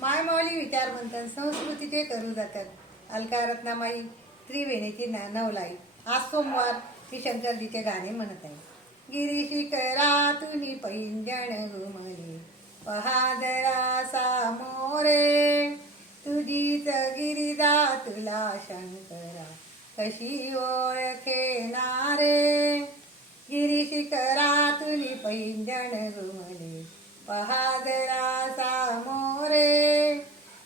मायमाऊली विचार मंथन संस्कृतीचे करू जातात. अलका रत्नामाई त्रिवेणीची नवलाई. आज सोमवार मी शंकरजीचे गाणे म्हणत आहे. गिरी शिखरातून पैंजण घुमले, पहादरा सामोरे, तुझीच गिरिजा तुला शंकरा, कशी ओळखेनारे. गिरी शिखरातून पैंजण घुमले, पहादरा सामोरे,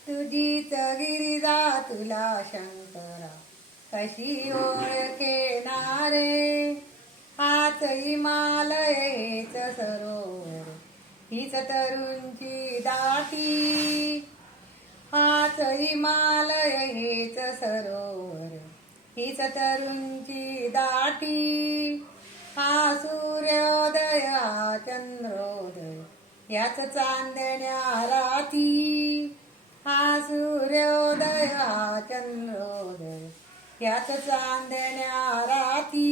तुझीच गिरिजा तुला शंकरा, कशी ओळखेनारे. हाच हिमालय हेच सरोवर, हीच तरुंची दाटी. हाच हिमालय हेच सरोवर, हीच तरुंची दाटी. हा सूर्योदय हा चंद्रोदय, याच चांदण्या राती. हा सूर्योदय हा चंद्रोदय, याच चांदण्या राती.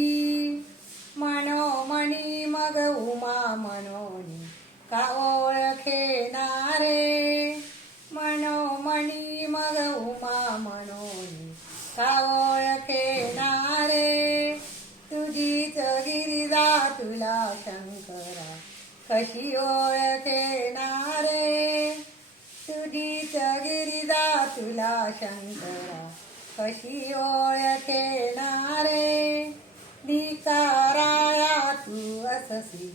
मनोमणी मग उमा मनोनी, का ओळखेनारे. मनोमणी मग उमा मनोनी, का ओळखेनारे. तुझीच गिरिजा तुला शंकरा, कशी ओळखेनारे. तुझीच गिरिजा तुला शंकरा, कशी ओळखेनारे. धिक्काराया तू अससी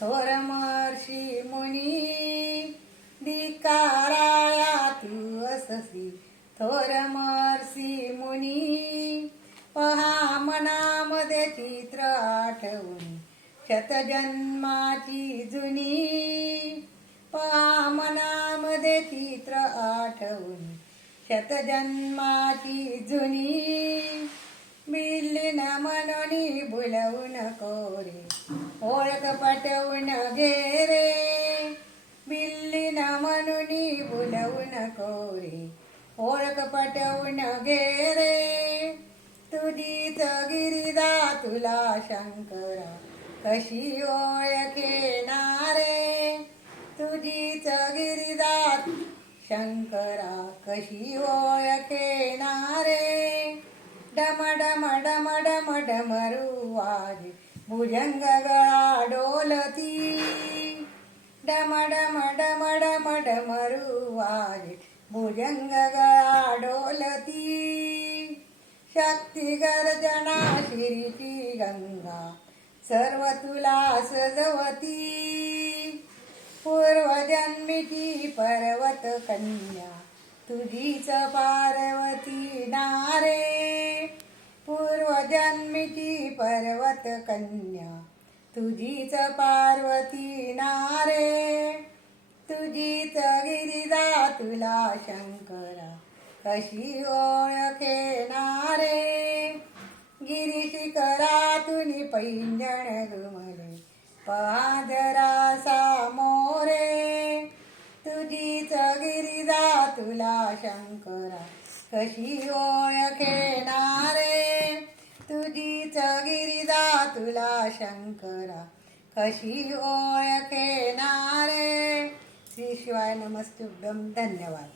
थोर महर्षी मुनी. धिक्काराया तू अससी थोर महर्षी मुनी. पहा मनामध्ये चित्र आठवून शतजन्माची जुनी. पहा मनामध्ये चित्र आठवून शतजन्माची जुनी. बिल्लीन मनोनी बोलवू नको रे, ओळख पटवून घे रे. बिल्लीन मनोनी बोलवू नको रे, ओळख पटवून घे रे. तुझीच गिरिजा तुला शंकरा, कशी ओळखेनारे. तुझीच गिरिजा शंकरा, कशी ओळखेनारे. डम डम डम डम डमरू वाजे, भुजंग गळा डोलती. डम डम डम डम डमरू वाजे, भुजंग गळा डोलती. शक्ती गर्जना शिरीची गंगा, सर्व तुला सजवती. पूर्वजन्मीची पर्वत कन्या, तुझीच पार्वती नारे. पूर्वजन्मीची पर्वत कन्या, तुझीच पार्वती नारे. तुझीच गिरिजा तुला शंकरा, कशी ओळखेनारे. गिरी शिखरातून पैंजण घुमले, पहादरा सामोरे, तुझीच गिरिजा तुला शंकरा, कशी ओळखेनारे. तुझीच गिरिजा तुला शंकरा, कशी ओळखेनारे. श्री शिवाय नमस्तुभ्यं. धन्यवाद.